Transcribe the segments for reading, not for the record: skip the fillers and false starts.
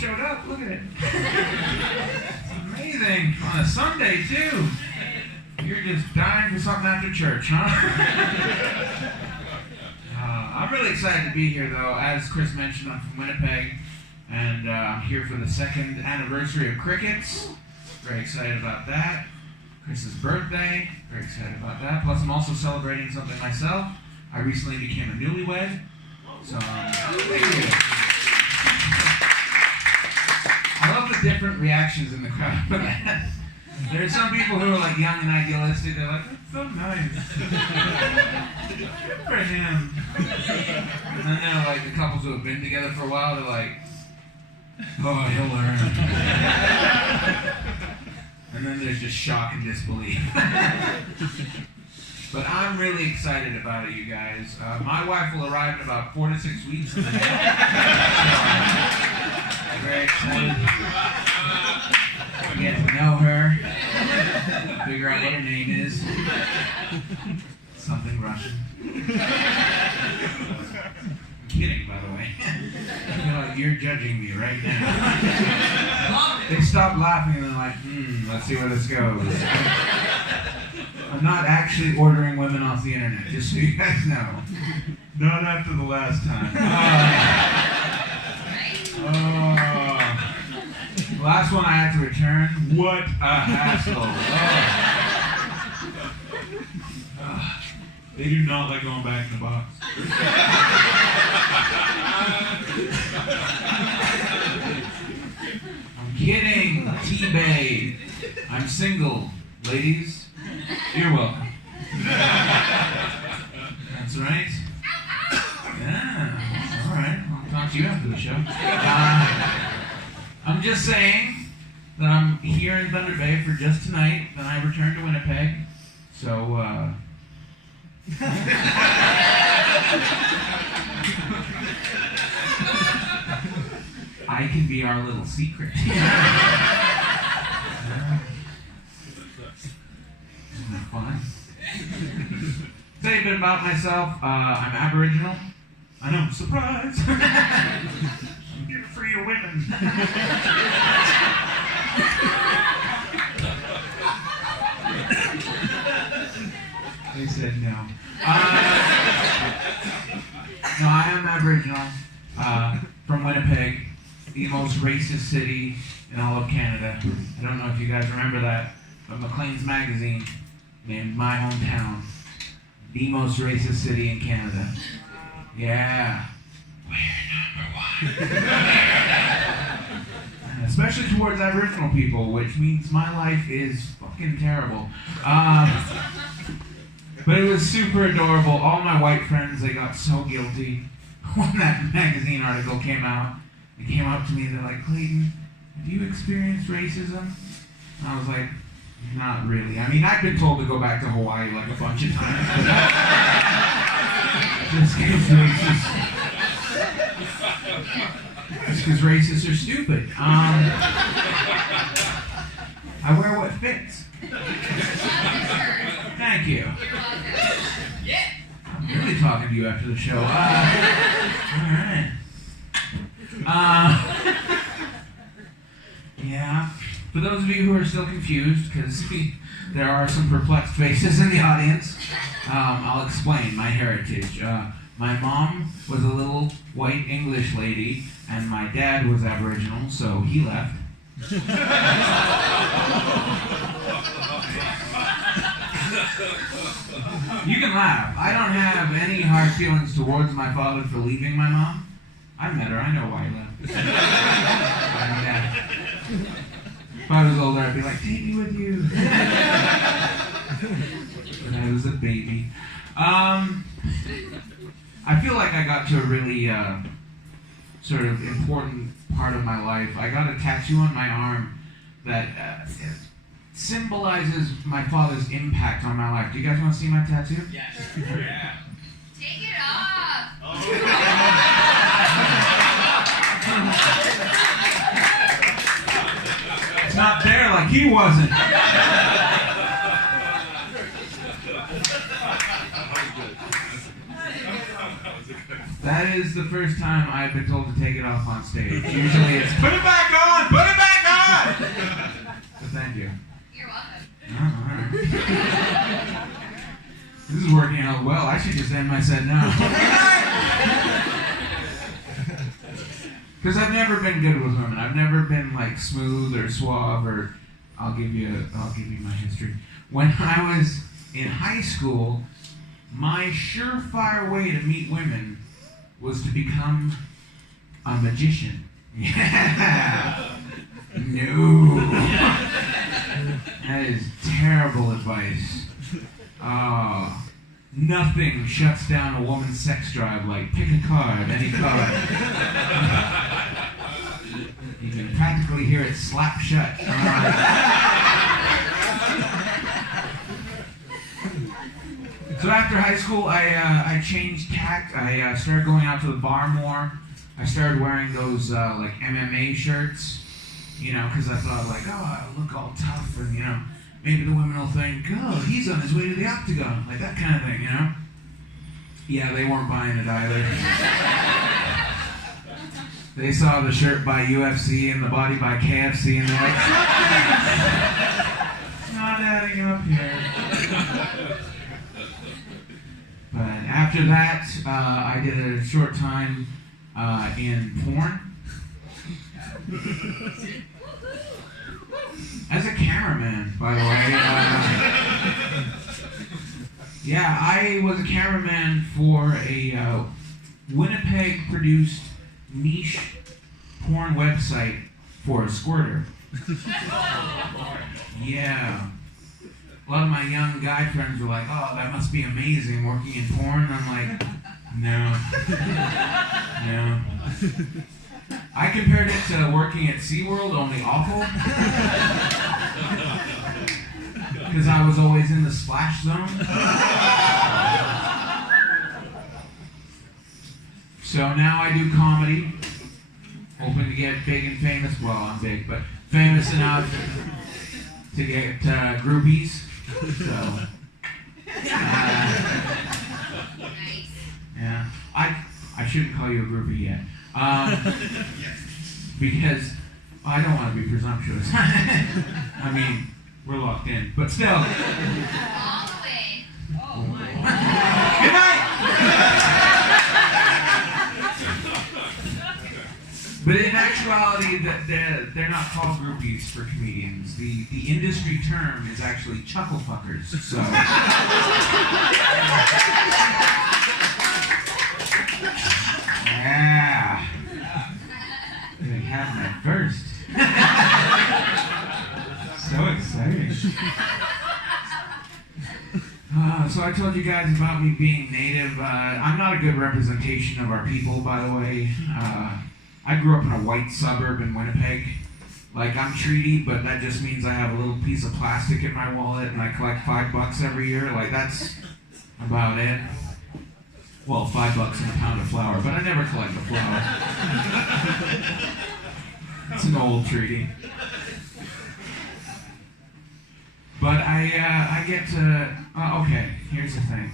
showed up. Look at it. Amazing. On a Sunday, too. You're just dying for something after church, huh? I'm really excited to be here, though. As Chris mentioned, I'm from Winnipeg, and I'm here for the 2nd anniversary of Crickets. Very excited about that. Chris's birthday. Very excited about that. Plus, I'm also celebrating something myself. I recently became a newlywed. So, thank you. I love the different reactions in the crowd for that. There are some people who are like young and idealistic. They're like, that's so nice. Good for him. And then there are like the couples who have been together for a while. They're like, oh, he'll learn. And then there's just shock and disbelief. But I'm really excited about it, you guys. My wife will arrive in about 4 to 6 weeks. Very excited. Get to know her. Figure out what her name is. Something Russian. I'm kidding, by the way. I feel like you're judging me right now. They stop laughing and they're like, let's see where this goes. I'm not actually ordering women off the internet, just so you guys know. Not after the last time. The last one I had to return. What a hassle. They do not like going back in the box. I'm kidding. T-Bay. I'm single. Ladies, you're welcome. That's right. Yeah. All right. I'll talk to you after the show. I'm just saying that I'm here in Thunder Bay for just tonight, then I return to Winnipeg. So, I can be our little secret. Isn't that fun? Tell you a bit about myself. I'm Aboriginal. I know, surprise! I'm here for your women. They said no. No, I am Aboriginal, from Winnipeg, the most racist city in all of Canada. I don't know if you guys remember that, but Maclean's magazine named my hometown the most racist city in Canada. Yeah. We're number 1. Especially towards Aboriginal people, which means my life is fucking terrible. But it was super adorable. All my white friends, they got so guilty when that magazine article came out. They came up to me, they're like, Clayton, have you experienced racism? And I was like, not really. I mean, I've been told to go back to Hawaii like a bunch of times. Just because racists are stupid. I wear what fits. Thank you. I'm really talking to you after the show. Alright. Yeah. For those of you who are still confused, because there are some perplexed faces in the audience, I'll explain my heritage. My mom was a little white English lady, and my dad was Aboriginal, so he left. You can laugh. I don't have any hard feelings towards my father for leaving my mom. I met her. I know why he left. If I was older, I'd be like, take me with you. When I was a baby. I feel like I got to a really sort of important part of my life. I got a tattoo on my arm that symbolizes my father's impact on my life. Do you guys want to see my tattoo? Yes. Yeah. Take it off. It's not there like he wasn't. That is the first time I've been told to take it off on stage. Usually it's, put it back! This is working out well. I should just end my set now. Because I've never been good with women. I've never been like smooth or suave or I'll give you my history. When I was in high school, my surefire way to meet women was to become a magician. Yeah. No. That is terrible advice. Nothing shuts down a woman's sex drive like pick a card, any card. You can practically hear it slap shut. So after high school, I changed tack. I started going out to the bar more. I started wearing those like MMA shirts, you know, because I thought like, oh, I look all tough, and you know, maybe the women will think, oh, he's on his way to the octagon, like that kind of thing, you know. Yeah, they weren't buying it either. They saw the shirt by UFC and the body by KFC, and they're like, something's not adding up here. But after that, I did a short time in porn. As a cameraman, by the way. Yeah, I was a cameraman for a Winnipeg-produced niche porn website for a squirter. Yeah. A lot of my young guy friends were like, oh, that must be amazing working in porn. And I'm like, no. No. I compared it to working at SeaWorld, only awful. Because I was always in the splash zone. So now I do comedy, hoping to get big and famous. Well, I'm big, but famous enough to get groupies. So, yeah, I shouldn't call you a groupie yet, because I don't want to be presumptuous. I mean, we're locked in, but still. All the way. Oh my. Good night. But in actuality, they're not called groupies for comedians. The industry term is actually chuckle fuckers. So. Yeah. They have my first. So exciting. So I told you guys about me being native. I'm not a good representation of our people, by the way. I grew up in a white suburb in Winnipeg. Like, I'm treaty, but that just means I have a little piece of plastic in my wallet and I collect $5 every year. Like, that's about it. Well, $5 and a pound of flour, but I never collect the flour. It's an old treaty. But I get to, okay, here's the thing.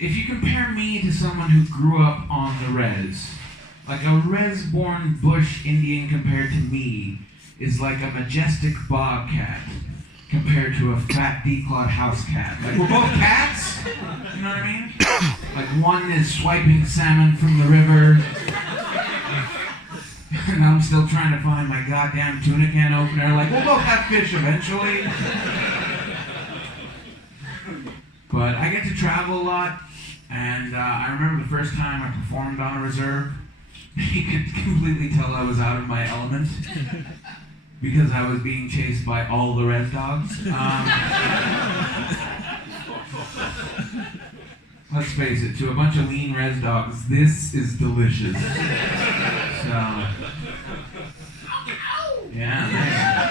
If you compare me to someone who grew up on the res, like a res-born bush Indian compared to me is like a majestic bobcat compared to a fat declawed house cat. Like, we're both cats, you know what I mean? Like, one is swiping salmon from the river, and I'm still trying to find my goddamn tuna can opener. Like, we'll both have fish eventually. But I get to travel a lot, and I remember the first time I performed on a reserve. You could completely tell I was out of my element because I was being chased by all the red dogs. Let's face it, to a bunch of lean res dogs, this is delicious. So, yeah.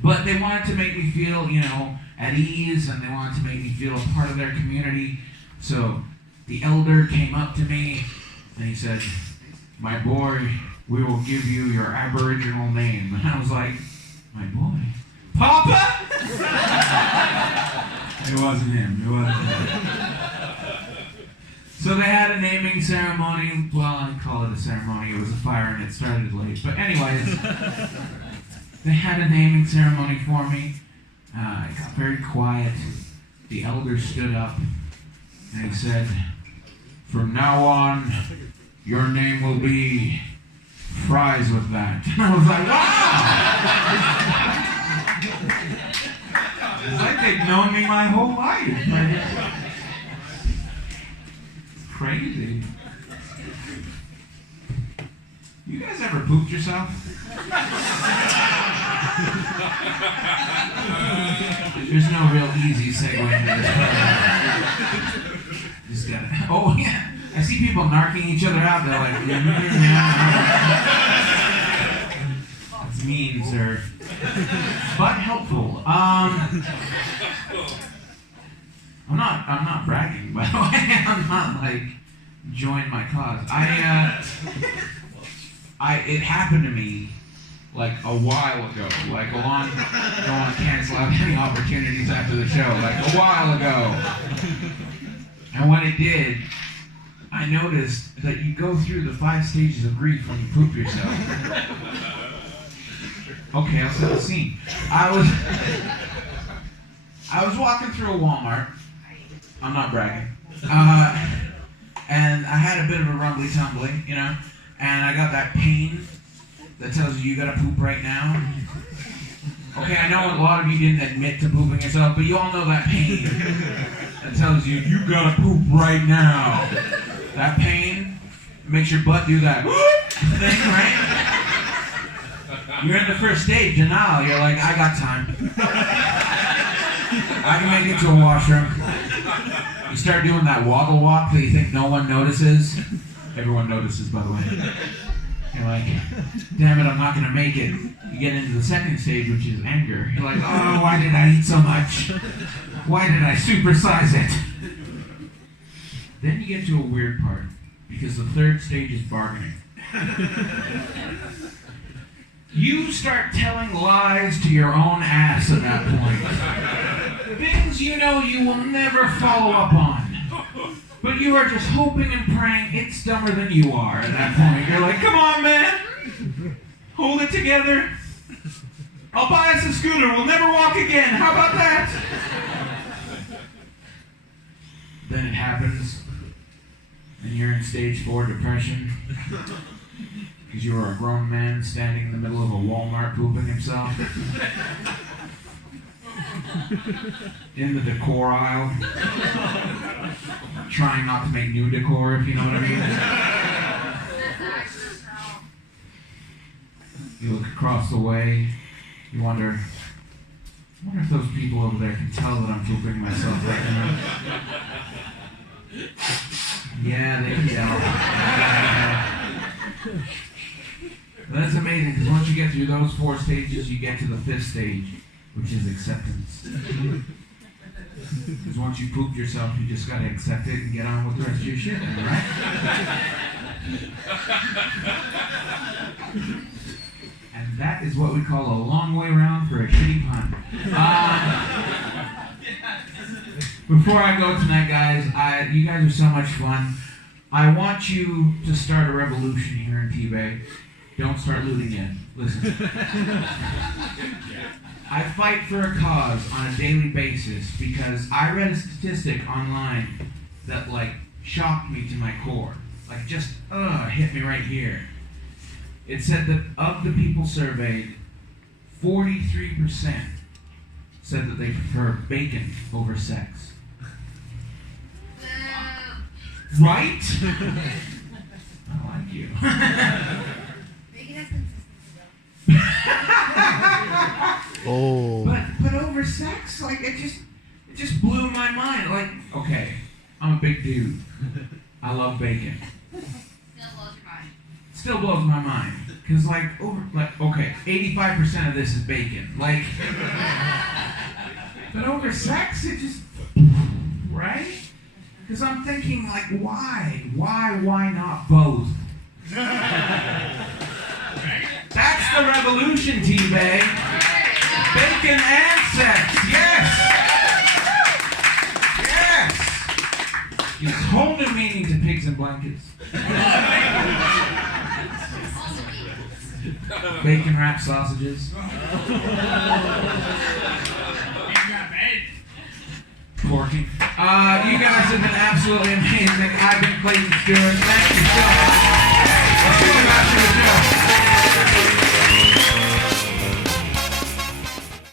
But they wanted to make me feel, you know, at ease, and they wanted to make me feel a part of their community. So the elder came up to me and he said, "My boy, we will give you your Aboriginal name." And I was like, "My boy? Papa?" It wasn't him. It wasn't him. So they had a naming ceremony. Well, I call it a ceremony. It was a fire and it started late. But anyways, they had a naming ceremony for me. It got very quiet. The elder stood up and he said, "From now on, your name will be Fries with that." And I was like, wow! It's like they've known me my whole life. Crazy. You guys ever pooped yourself? There's no real easy segue into this program. Just gotta. Oh yeah, I see people narking each other out. They're like, "That's mean, sir," but helpful. I'm not bragging, by the way. I'm not like join my cause. It happened to me like a while ago. Like don't want to cancel out any opportunities after the show. Like a while ago. And when it did, I noticed that you go through the 5 stages of grief when you poop yourself. Okay, I'll set the scene. I was walking through a Walmart. I'm not bragging. And I had a bit of a rumbly-tumbly, you know, and I got that pain that tells you gotta poop right now. Okay, I know a lot of you didn't admit to pooping yourself, but you all know that pain that tells you gotta poop right now. That pain makes your butt do that thing, right? You're in the first stage, denial. You're like, I got time. I can make it to a washroom. You start doing that woggle walk that you think no one notices. Everyone notices, by the way. You're like, damn it, I'm not going to make it. You get into the second stage, which is anger. You're like, oh, why did I eat so much? Why did I supersize it? Then you get to a weird part, because the third stage is bargaining. You start telling lies to your own ass at that point. Things you know you will never follow up on. But you are just hoping and praying it's dumber than you are at that point. You're like, come on, man. Hold it together. I'll buy us a scooter. We'll never walk again. How about that? Then it happens. And you're in stage 4 depression. Because you are a grown man standing in the middle of a Walmart pooping himself. In the decor aisle. Trying not to make new decor, if you know what I mean. You look across the way. You wonder if those people over there can tell that I'm pooping myself right now. Yeah, they can tell. That's amazing, because once you get through those 4 stages, you get to the 5th stage, which is acceptance. Because once you pooped yourself, you just gotta accept it and get on with the rest of your shit, right? And that is what we call a long way round for a shitty pun. Before I go tonight, guys, you guys are so much fun. I want you to start a revolution here in T-Bay. Don't start looting yet. Listen. I fight for a cause on a daily basis because I read a statistic online that, like, shocked me to my core. Like, just, hit me right here. It said that of the people surveyed, 43% said that they prefer bacon over sex. Right? I like you. Bacon has consistency, Oh. But over sex, like it just blew my mind. Like, okay, I'm a big dude. I love bacon. Still blows my mind. Cause okay, 85% of this is bacon. Like, but over sex, it just, right? Because I'm thinking, like, why not both? That's the revolution, T-Bay. Bacon and sex, yes! Yes! Gives whole new meaning to pigs and blankets. Bacon wrapped sausages. working. You guys have been absolutely amazing. I've been Clayton Stewart. Thank you so much.